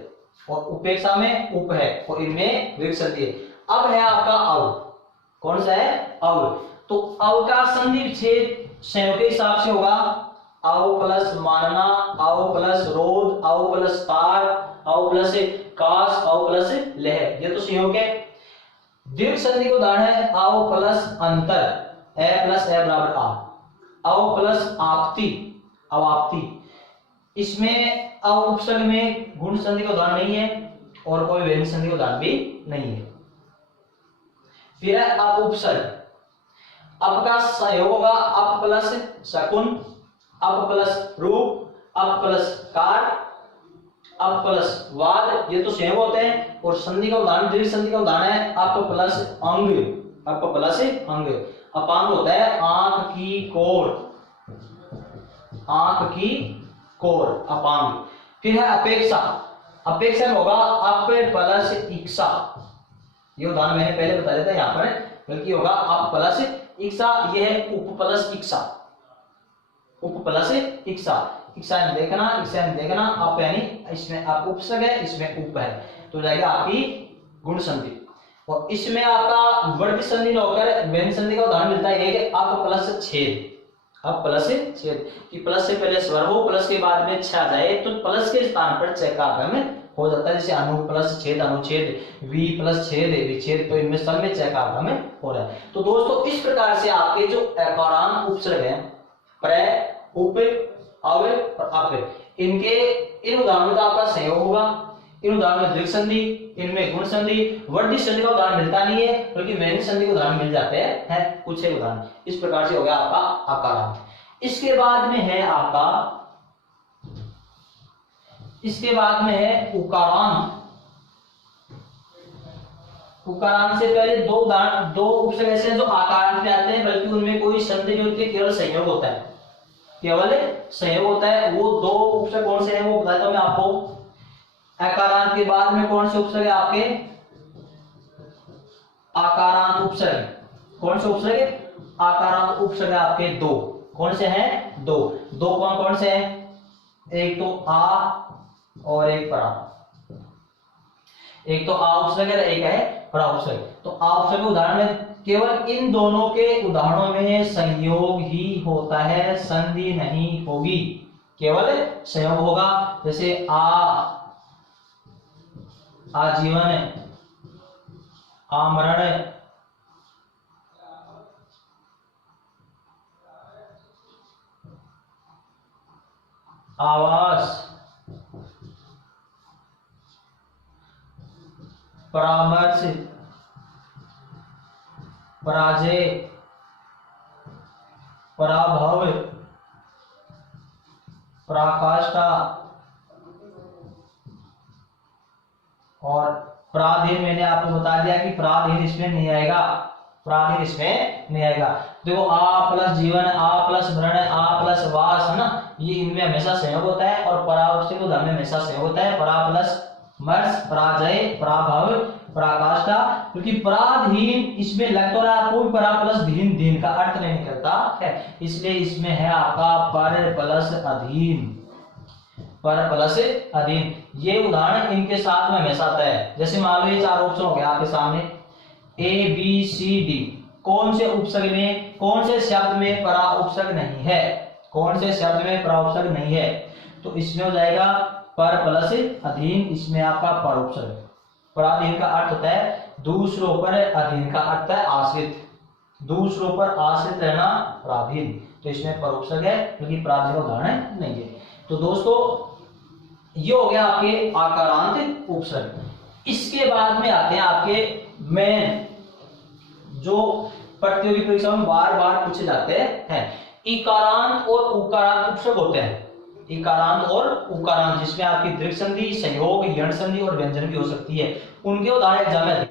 और उपेक्षा में उप है, और इनमें दीर्घ संधि है। अब है आपका अव, कौन सा है? अव। तो अव का संधि विच्छेद संयोग के हिसाब से होगा अव प्लस मानना, अव प्लस रोध, अव प्लस तार, अव प्लस काश, अव प्लस लहर, ये तो संयोग है। दीर्घ संधि का उदाहरण है अव प्लस अंतर, ए प्लस ए बराबर आ, अव प्लस आपति, अवाप्ति। इसमें अव उपसर्ग में गुण संधि का उदाहरण नहीं है, और कोई व्यंजन संधि का उदाहरण भी नहीं है। फिर है अप उपसर्ग। अप का संयोग होगा अप प्लस शकुन, अप प्लस रूप, up plus car, up plus वाद, ये तो सेम होते हैं। और संधि का उदाहरण, दीर्घ संधि का उदाहरण है अप प्लस अंग, अप प्लस अंग। अपांग होता है आंख की कोर, आंख की कोर अपांग। फिर है अपेक्षा, अपेक्षा में होगा अप प्लस इक्षा, ये उदाहरण मैंने पहले बता दिया था यहाँ पर, बल्कि होगा अप प्लस इक्षा, ये है उप प्लस इक्षा, उप प्लस इक्षा। इक्षा में देखना, इक्षा में देखना, अप यानी इसमें आप उपसर्ग है, इसमें उप है, तो जाएगा आपकी गुण संधि। और इसमें आपका वर्ग संधि होकर व्यंजन संधि का उदाहरण मिलता है एक अप प्लस छेद, अप प्लस छेद कि प्लस से पहले स्वर हो, प्लस के बाद में छ आ जाए तो प्लस के स्थान पर छ का आगमन हो जाता है। जैसे अनु प्लस छेद अनुच्छेद, वी प्लस छेद विच्छेद, तो इनमें सब में छ का आगमन हो रहा है। तो दोस्तों इस प्रकार से आपके जो अकारांत उपसर्ग है प्र, उप, अव और अप, इनके इन उदाहरणों का आपका संयोग होगा। इन उदाहरण में दीर्घ संधि, इनमें गुण संधि, वर्धित संधि का उदाहरण मिलता नहीं है, बल्कि व्यंजक संधि के उदाहरण मिल जाते हैं कुछ एक उदाहरण। इस प्रकार से हो गया आपका आकारांत। इसके बाद में है आपका, इसके बाद में है उकारांत। उकारांत से पहले दो उदाहरण, दो उपसर्ग ऐसे हैं जो आकारांत में आते हैं, बल्कि उनमें कोई संधि नहीं होती है, केवल संयोग होता है, केवल संयोग होता है। वो दो उपसर्ग कौन से हैं वो बताता हूं मैं आपको। अकारांत के बाद में कौन से उपसर्ग है आपके, आकारांत उपसर्ग। कौन से उपसर्ग, आकारांत उपसर्ग आपके दो, कौन से हैं, दो। दो कौन कौन से हैं, एक तो आ और एक परा, एक तो आ उपसर्ग है, एक है परा उपसर्ग। तो आ उपसर्ग उदाहरण में केवल इन दोनों के उदाहरणों में संयोग ही होता है, संधि नहीं होगी, केवल संयोग होगा। जैसे आजीवन, आमरण, आवास, परामर्श, पराजय, पराभव, पराकाष्ठा और पराधीन। मैंने आपको बता दिया कि पराधीन इसमें नहीं आएगा, पराधीन इसमें नहीं आएगा। देखो आ प्लस जीवन, आ प्लस मरण, आ प्लस वास, है ना, ये इनमें हमेशा संयोग होता है। और परावश्य को धर्म में हमेशा संयोग होता है, परा प्लस मर्स, पराजय, पराभव, पराकाष्ठा। क्योंकि पराधीन इसमें लग तो रहा है आपको, परा प्लस धीन, धीन का अर्थ नहीं निकलता है, इसलिए इसमें है आपका पर प्लस अधीन, पर प्लस अधीन। ये उदाहरण इनके साथ में हमेशा आता है। जैसे मान लो ये चार ऑप्शन हो गया आपके सामने, ए बी सी डी, कौन से उपसर्ग में, कौन से शब्द में परा उपसर्ग नहीं है, कौन से शब्द में परा उपसर्ग नहीं है, तो इसमें हो जाएगा पर प्लस अधीन, इसमें आपका पर उपसर्ग। पराधीन का अर्थ होता है दूसरों पर, अधीन का अर्थ है आश्रित, दूसरों पर आश्रित रहना पराधीन, तो इसमें पर उपसर्ग है, क्योंकि पराधीन उदाहरण नहीं है। तो दोस्तों ये हो गया आपके आकारांत उपसर्ग। इसके बाद में आते हैं आपके मेन, जो प्रतियोगी परीक्षा में बार बार पूछे जाते हैं, इकारांत और उकारांत उपसर्ग होते हैं। इकारांत और उकारांत, जिसमें आपकी दीर्घ संधि, संयोग, यण संधि और व्यंजन भी हो सकती है। उनके उदाहरण एग्जाम में